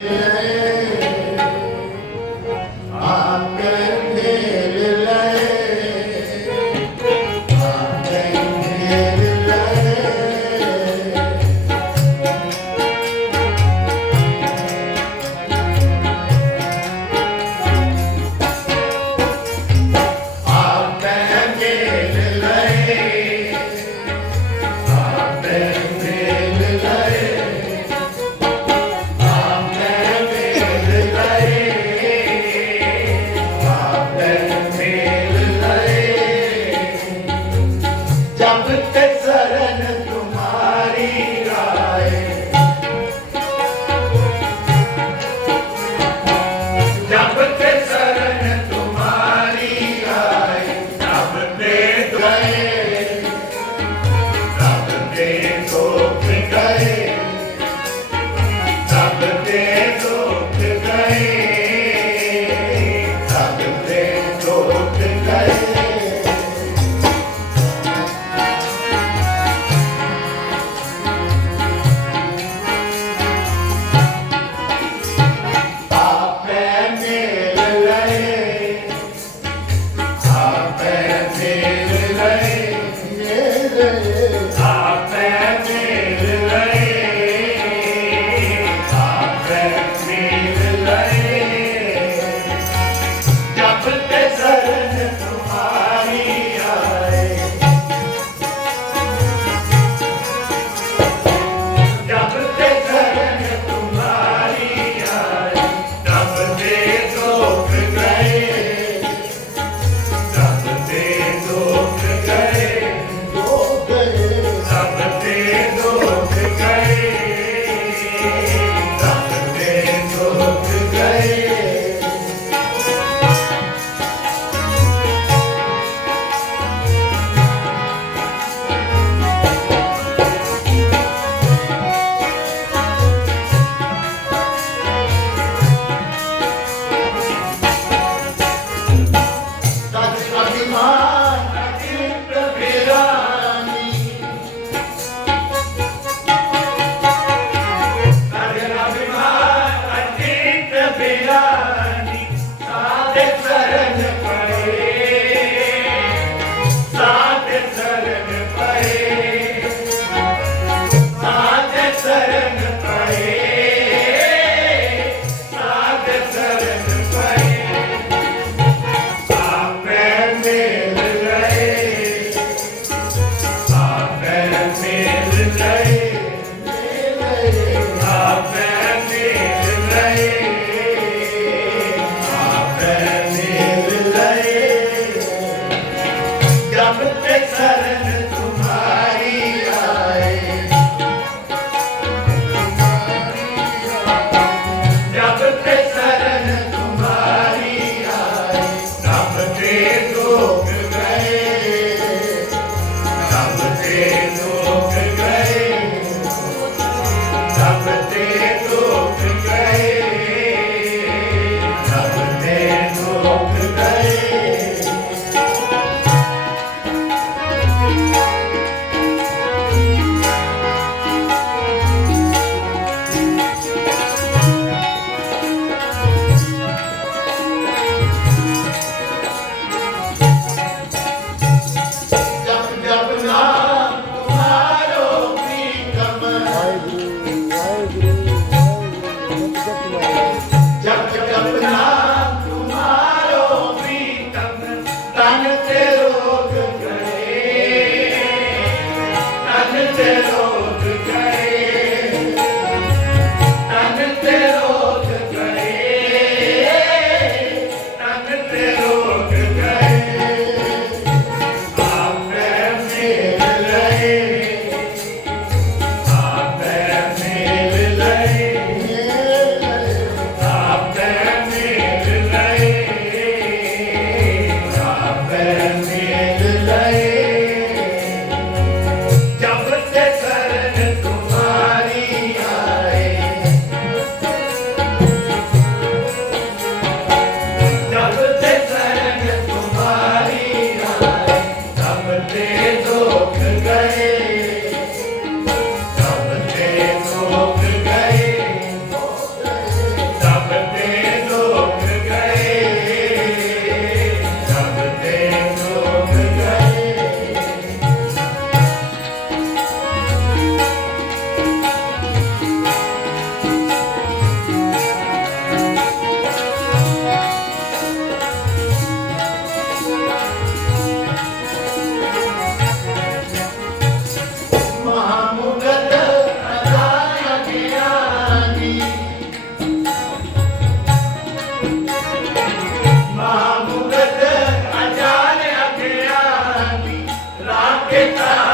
जब Kita